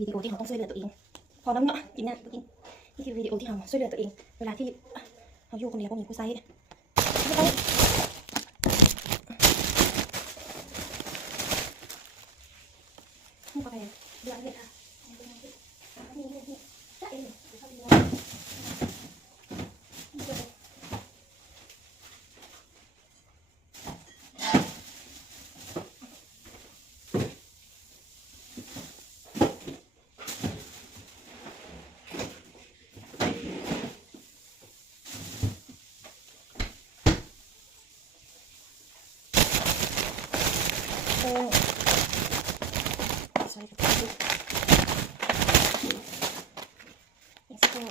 วิดีโอที่เราต้องช่วยเหลือตัวเองพอน้ำเนาะกินเนี่ยกินนี่คือวิดีโอที่เราช่วยเหลือตัวเองเวลาที่เราอยู่คนเดียวก็มีผู้ใช้นี่ก็ไปเดือดเลยค่ะนี่จ้าเองใส่กระปุกนี่สักตัว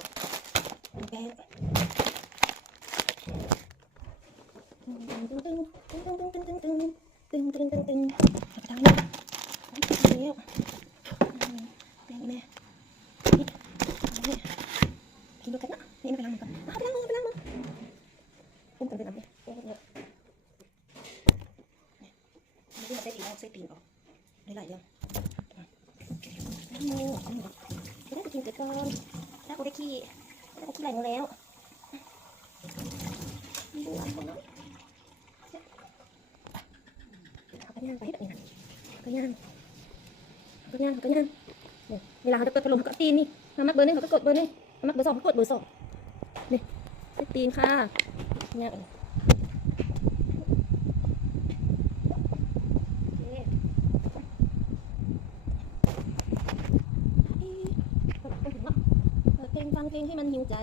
แป้งตึ้งกระทางนี้แล้วแป้งแม่นี่กินดูกันนะนี่ไปล้างมือก่อนไปล้างมือปุ้มกันเป็นอะไรปุ้มกันเยอะนี่ใส่ตีนออกได้หลายอย่างล้างมือเอาหมดจะได้ไปกินเกิดก่อนถ้ากูได้ขี้ไหลมาแล้วดูอันบนนั้นเขาก็ย่างไปแบบนี้นะก็ย่างเนี่ยเวลาเขาจะเปิดพัดลมก็ตีนนี่น้ำมักเบอร์นึงเขาก็กดเบอร์นึงน้ำมักเบอร์สองเขากดเบอร์สองนี่ใส่ตีนค่ะย่างฟังเพลงให้มันหิวใจ